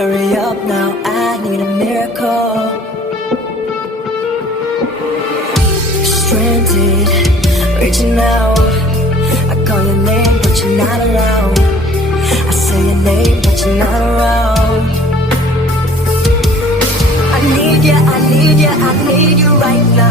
Hurry up now, I need a miracle. Stranded, reaching out. I call your name, but you're not around. I say your name, but you're not around. I need you, I need you, I need you right now.